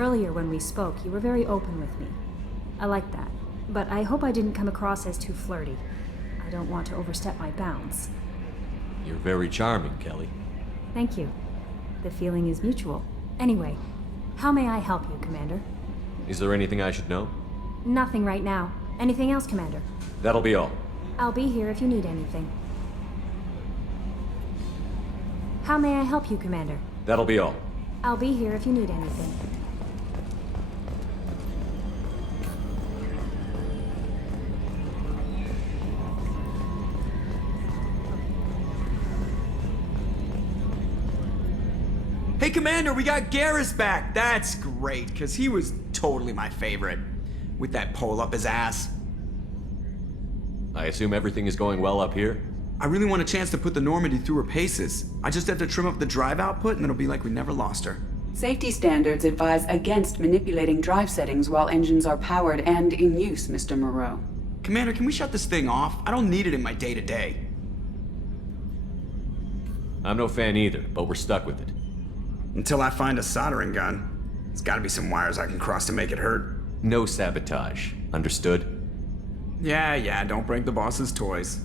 Earlier when we spoke, you were very open with me. I like that. But I hope I didn't come across as too flirty. I don't want to overstep my bounds. You're very charming, Kelly. Thank you. The feeling is mutual. Anyway, how may I help you, Commander? Is there anything I should know? Nothing right now. Anything else, Commander? That'll be all. I'll be here if you need anything. How may I help you, Commander? That'll be all. I'll be here if you need anything. Hey, Commander, we got Garrus back! That's great, because he was totally my favorite. With that pole up his ass. I assume everything is going well up here? I really want a chance to put the Normandy through her paces. I just have to trim up the drive output and it'll be like we never lost her. Safety standards advise against manipulating drive settings while engines are powered and in use, Mr. Moreau. Commander, can we shut this thing off? I don't need it in my day-to-day. I'm no fan either, but we're stuck with it. Until I find a soldering gun. There's gotta be some wires I can cross to make it hurt. No sabotage. Understood? Yeah, don't break the boss's toys.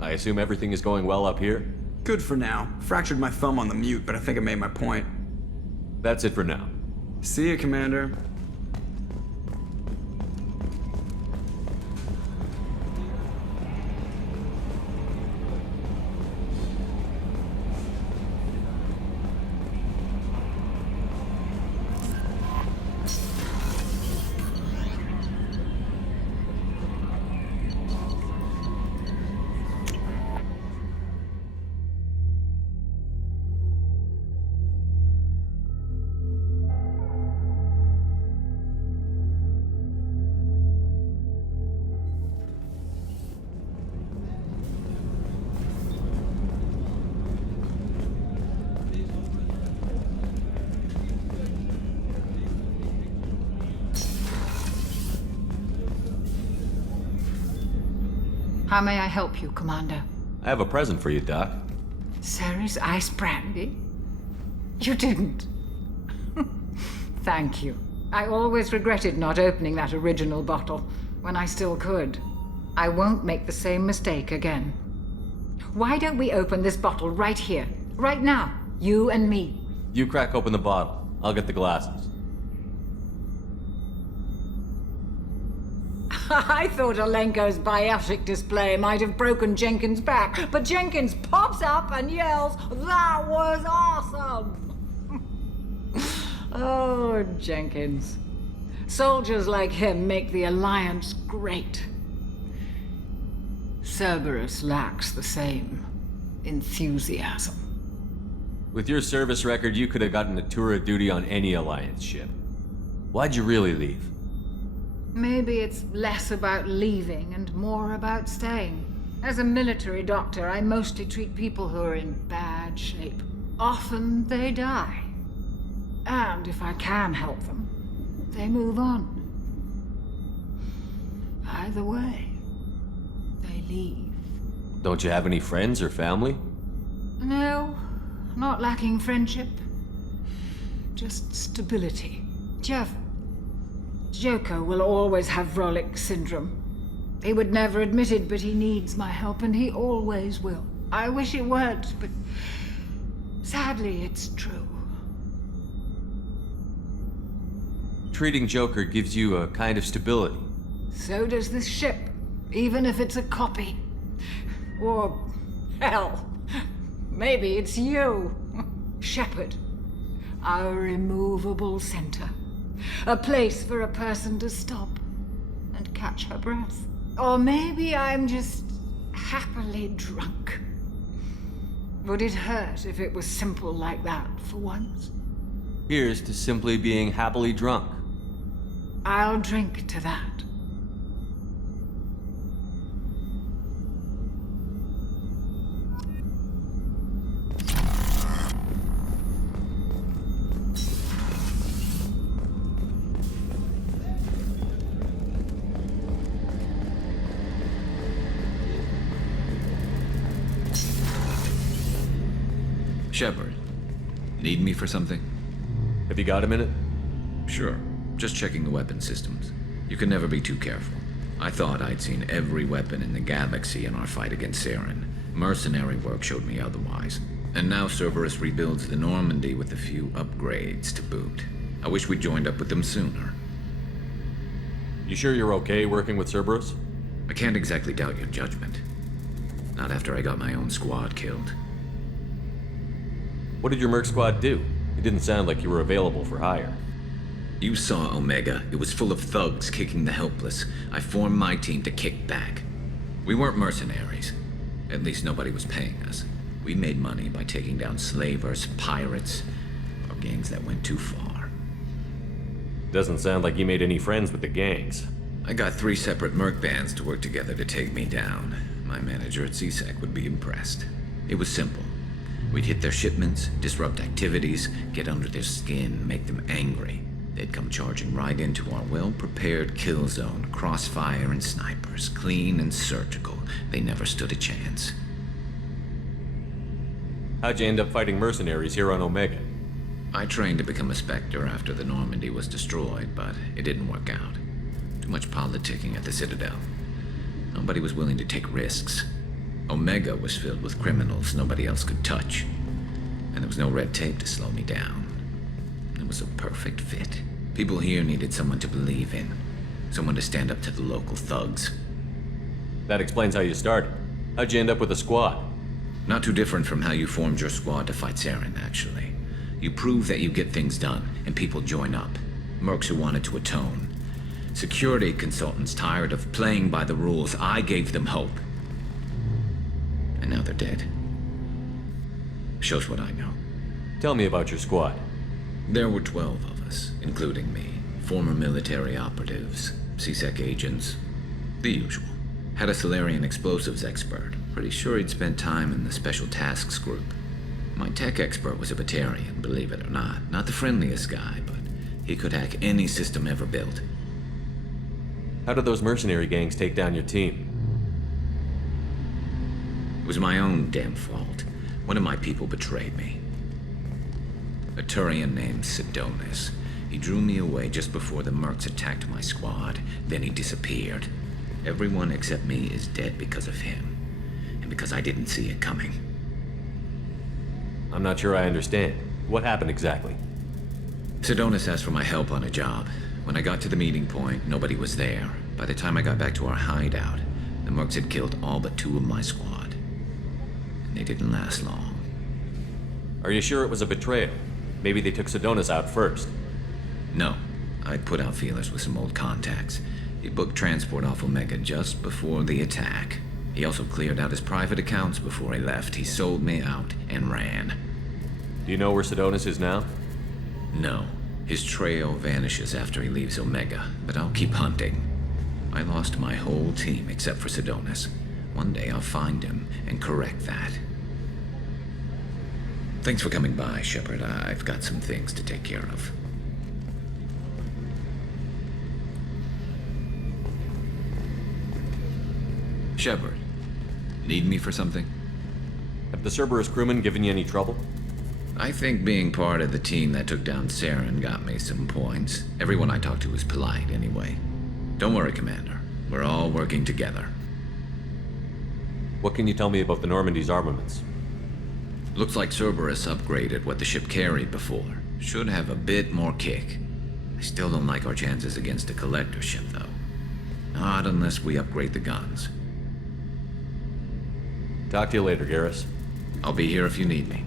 I assume everything is going well up here? Good for now. Fractured my thumb on the mute, but I think I made my point. That's it for now. See you, Commander. How may I help you, Commander? I have a present for you, Doc. Ceres ice brandy? You didn't. Thank you. I always regretted not opening that original bottle when I still could. I won't make the same mistake again. Why don't we open this bottle right here, right now, you and me? You crack open the bottle. I'll get the glasses. I thought Alenko's biotic display might have broken Jenkins' back, but Jenkins pops up and yells, "That was awesome!" Oh, Jenkins. Soldiers like him make the Alliance great. Cerberus lacks the same enthusiasm. With your service record, you could have gotten a tour of duty on any Alliance ship. Why'd you really leave? Maybe it's less about leaving and more about staying. As a military doctor, I mostly treat people who are in bad shape. Often they die. And if I can help them, they move on. Either way, they leave. Don't you have any friends or family? No, not lacking friendship. Just stability. Jeff, Joko will always have Vrolik syndrome. He would never admit it, but he needs my help, and he always will. I wish it weren't, but sadly, it's true. Treating Joker gives you a kind of stability. So does this ship, even if it's a copy. Or, hell, maybe it's you, Shepard. Our immovable center. A place for a person to stop and catch her breath. Or maybe I'm just happily drunk. Would it hurt if it was simple like that for once? Here's to simply being happily drunk. I'll drink to that. Shepard, need me for something? Have you got a minute? Sure. Just checking the weapon systems. You can never be too careful. I thought I'd seen every weapon in the galaxy in our fight against Saren. Mercenary work showed me otherwise. And now Cerberus rebuilds the Normandy with a few upgrades to boot. I wish we'd joined up with them sooner. You sure you're okay working with Cerberus? I can't exactly doubt your judgment. Not after I got my own squad killed. What did your Merc squad do? It didn't sound like you were available for hire. You saw Omega. It was full of thugs kicking the helpless. I formed my team to kick back. We weren't mercenaries. At least nobody was paying us. We made money by taking down slavers, pirates, or gangs that went too far. Doesn't sound like you made any friends with the gangs. I got 3 separate merc bands to work together to take me down. My manager at CSEC would be impressed. It was simple. We'd hit their shipments, disrupt activities, get under their skin, make them angry. They'd come charging right into our well-prepared kill zone, crossfire and snipers, clean and surgical. They never stood a chance. How'd you end up fighting mercenaries here on Omega? I trained to become a Spectre after the Normandy was destroyed, but it didn't work out. Too much politicking at the Citadel. Nobody was willing to take risks. Omega was filled with criminals nobody else could touch. And there was no red tape to slow me down. It was a perfect fit. People here needed someone to believe in. Someone to stand up to the local thugs. That explains how you started. How'd you end up with a squad? Not too different from how you formed your squad to fight Saren, actually. You prove that you get things done, and people join up. Mercs who wanted to atone. Security consultants tired of playing by the rules. I gave them hope. And now they're dead. Shows what I know. Tell me about your squad. There were 12 of us, including me. Former military operatives, CSEC agents, the usual. Had a Solarian explosives expert. Pretty sure he'd spent time in the Special Tasks Group. My tech expert was a Batarian, believe it or not. Not the friendliest guy, but he could hack any system ever built. How did those mercenary gangs take down your team? It was my own damn fault. One of my people betrayed me. A Turian named Sidonis. He drew me away just before the Mercs attacked my squad. Then he disappeared. Everyone except me is dead because of him. And because I didn't see it coming. I'm not sure I understand. What happened exactly? Sidonis asked for my help on a job. When I got to the meeting point, nobody was there. By the time I got back to our hideout, the Mercs had killed all but 2 of my squad. And they didn't last long. Are you sure it was a betrayal? Maybe they took Sidonis out first. No. I'd put out feelers with some old contacts. He booked transport off Omega just before the attack. He also cleared out his private accounts before he left. He sold me out and ran. Do you know where Sidonis is now? No. His trail vanishes after he leaves Omega, but I'll keep hunting. I lost my whole team except for Sidonis. One day I'll find him and correct that. Thanks for coming by, Shepard. I've got some things to take care of. Shepard, need me for something? Have the Cerberus crewmen given you any trouble? I think being part of the team that took down Saren got me some points. Everyone I talked to was polite anyway. Don't worry, Commander. We're all working together. What can you tell me about the Normandy's armaments? Looks like Cerberus upgraded what the ship carried before. Should have a bit more kick. I still don't like our chances against a collector ship, though. Not unless we upgrade the guns. Talk to you later, Garrus. I'll be here if you need me.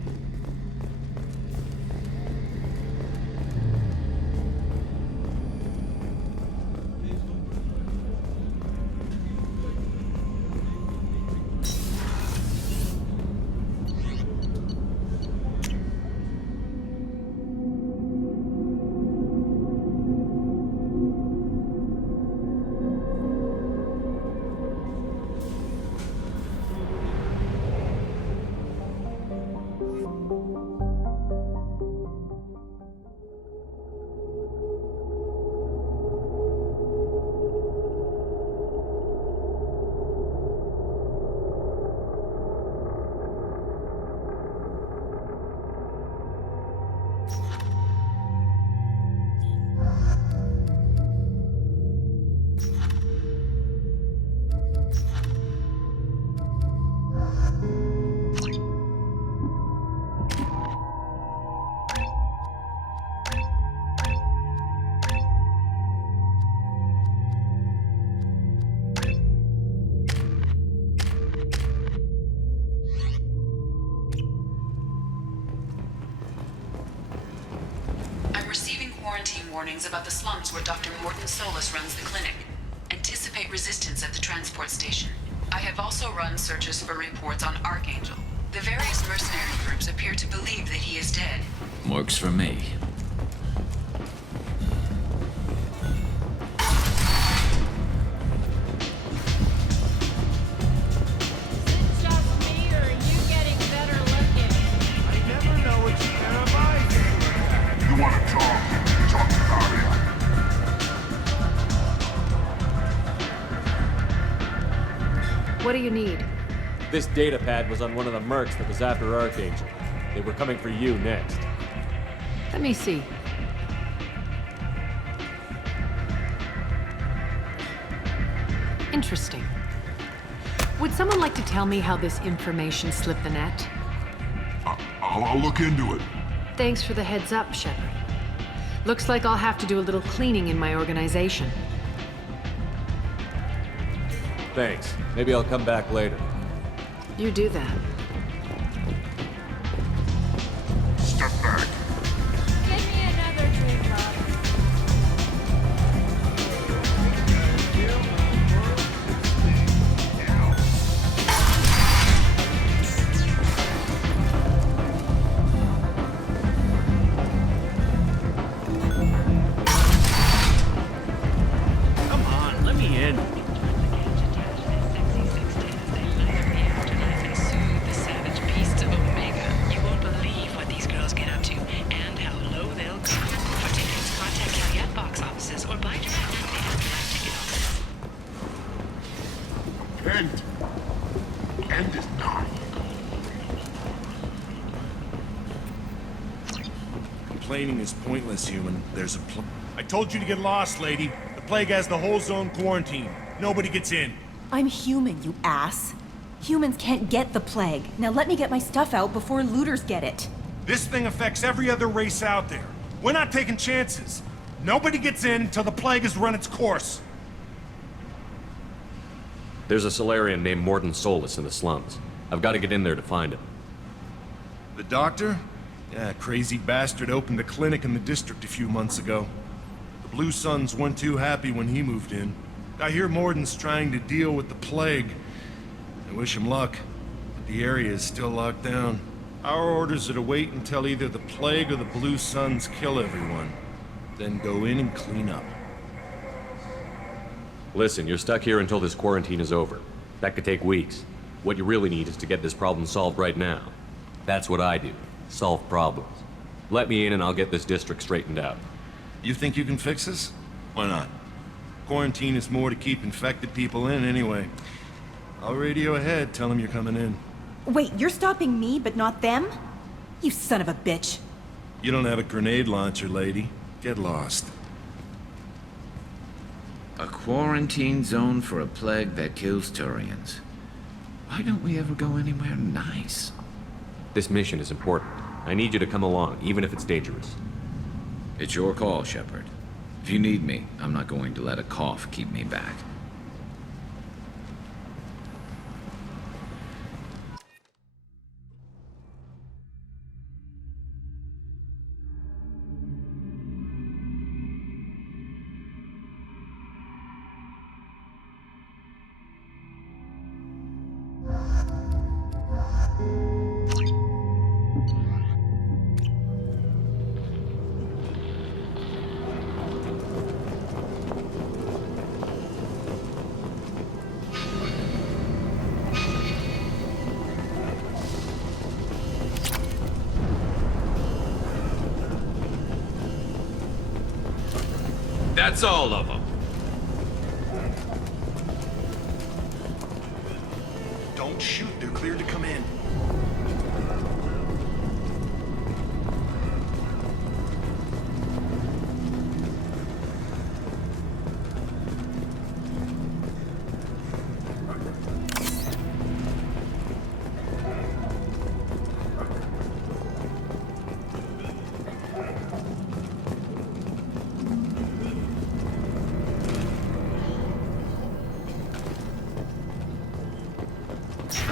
warnings about the slums where Dr. Morton Solus runs the clinic. Anticipate resistance at the transport station. I have also run searches for reports on Archangel. The various mercenary groups appear to believe that he is dead. Works for me. Just me, or are you getting better looking? I never know what you care about. You wanna talk? Talk to Aria. What do you need? This data pad was on one of the mercs that was after Archangel. They were coming for you next. Let me see. Interesting. Would someone like to tell me how this information slipped the net? I'll look into it. Thanks for the heads up, Shepard. Looks like I'll have to do a little cleaning in my organization. Thanks. Maybe I'll come back later. You do that. Step back. Give me another drink, Bob. Come on, let me in. The savage beasts of Omega. You won't believe what these girls get up to and how low they'll go. For tickets, contact Caveat box offices or buy direct at the Afterlife ticket office. End is nigh. Complaining is pointless, human. There's a I told you to get lost, lady. The plague has the whole zone quarantined. Nobody gets in. I'm human, you ass. Humans can't get the plague. Now let me get my stuff out before looters get it. This thing affects every other race out there. We're not taking chances. Nobody gets in until the plague has run its course. There's a Solarian named Morton Solus in the slums. I've got to get in there to find him. The doctor? Yeah, crazy bastard opened a clinic in the district a few months ago. The Blue Suns weren't too happy when he moved in. I hear Morton's trying to deal with the plague. I wish him luck, but the area is still locked down. Our orders are to wait until either the plague or the Blue Suns kill everyone. Then go in and clean up. Listen, you're stuck here until this quarantine is over. That could take weeks. What you really need is to get this problem solved right now. That's what I do. Solve problems. Let me in and I'll get this district straightened out. You think you can fix this? Why not? Quarantine is more to keep infected people in anyway. I'll radio ahead, tell them you're coming in. Wait, you're stopping me, but not them? You son of a bitch. You don't have a grenade launcher, lady. Get lost. A quarantine zone for a plague that kills Turians. Why don't we ever go anywhere nice? This mission is important. I need you to come along, even if it's dangerous. It's your call, Shepard. If you need me, I'm not going to let a cough keep me back. That's all of them. Don't shoot, they're cleared to come in.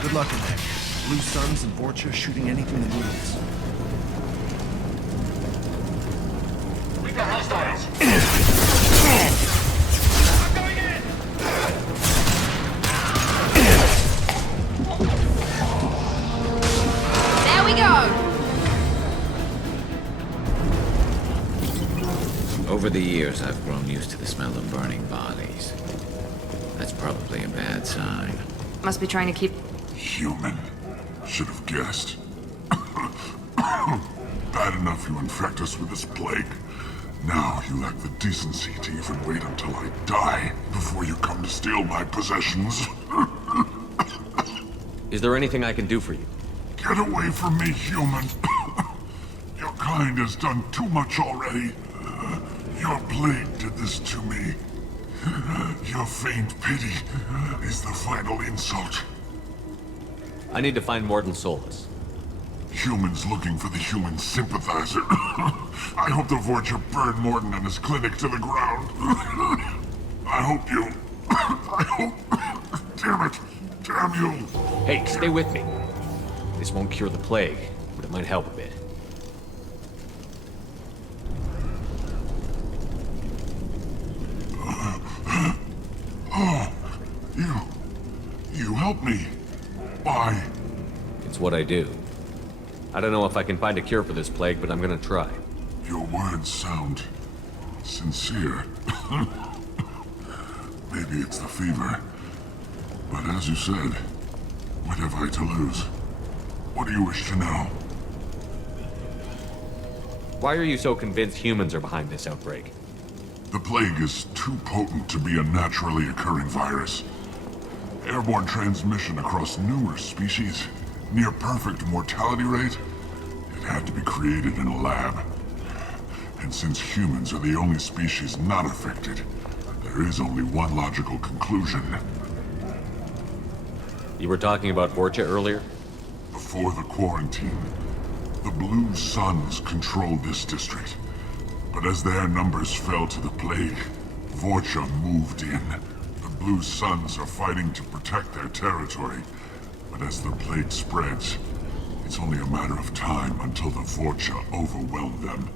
Good luck in there. Blue Suns and Vorcha shooting anything that moves. We the hostiles! I'm going in! There we go! Over the years, I've grown used to the smell of burning bodies. That's probably a bad sign. Must be trying to keep... Human. Should have guessed. Bad enough you infect us with this plague. Now you lack the decency to even wait until I die before you come to steal my possessions. Is there anything I can do for you? Get away from me, human. Your kind has done too much already. Your plague did this to me. Your feigned pity is the final insult. I need to find Morton Solus. Humans looking for the human sympathizer. I hope the Vorcha burned Morton and his clinic to the ground. I hope you... I hope... Damn it. Damn you. Hey, stay with me. This won't cure the plague, but it might help a bit. Oh, you helped me. Why? It's what I do. I don't know if I can find a cure for this plague, but I'm gonna try. Your words sound sincere. Maybe it's the fever. But as you said, what have I to lose? What do you wish to know? Why are you so convinced humans are behind this outbreak? The plague is too potent to be a naturally occurring virus. Airborne transmission across numerous species, near perfect mortality rate. It had to be created in a lab. And since humans are the only species not affected, there is only one logical conclusion. You were talking about Vorcha earlier? Before the quarantine, the Blue Suns controlled this district. But as their numbers fell to the plague, Vorcha moved in. The Blue Suns are fighting to protect their territory. But as the plague spreads, it's only a matter of time until the Vorcha overwhelm them.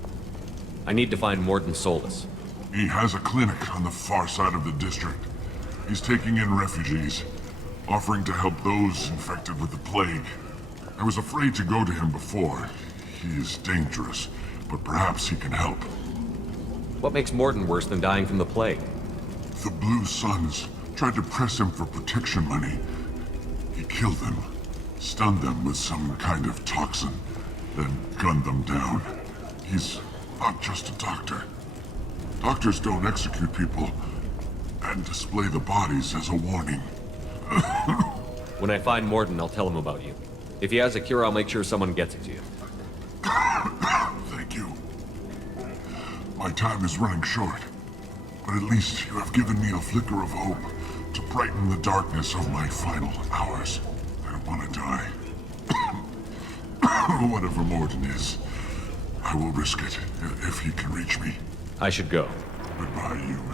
I need to find Morton Solus. He has a clinic on the far side of the district. He's taking in refugees, offering to help those infected with the plague. I was afraid to go to him before. He is dangerous, but perhaps he can help. What makes Morton worse than dying from the plague? The Blue Suns tried to press him for protection money. He killed them, stunned them with some kind of toxin, then gunned them down. He's not just a doctor. Doctors don't execute people and display the bodies as a warning. When I find Morton, I'll tell him about you. If he has a cure, I'll make sure someone gets it to you. Thank you. My time is running short, but at least you have given me a flicker of hope to brighten the darkness of my final hours. I don't want to die. Whatever Morton is, I will risk it if he can reach me. I should go. Goodbye, human.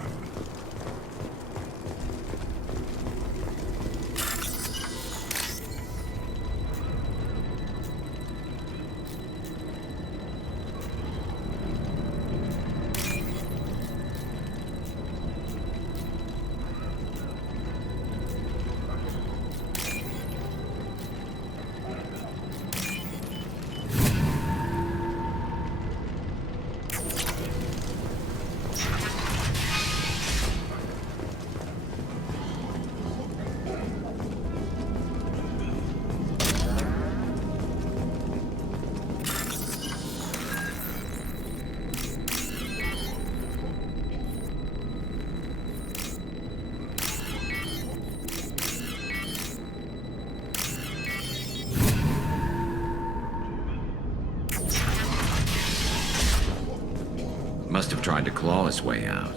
Must have tried to claw his way out.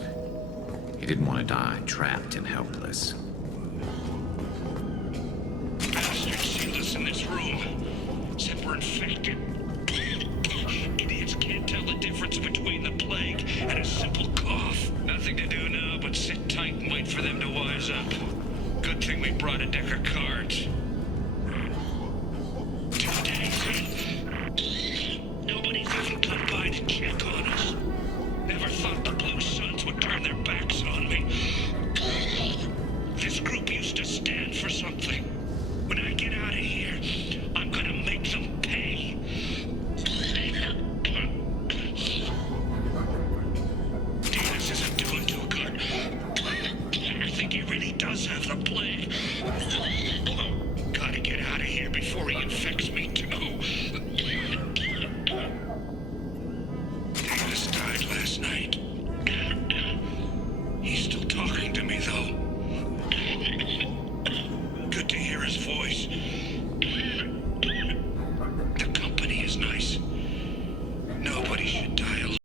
He didn't want to die trapped and helpless. Bastards sealed us in this room. Said we're infected. Idiots can't tell the difference between the plague and a simple cough. Nothing to do now but sit tight and wait for them to wise up. Good thing we brought a deck of cards. 2 days in. Nobody's even come by to check on us. Never last night.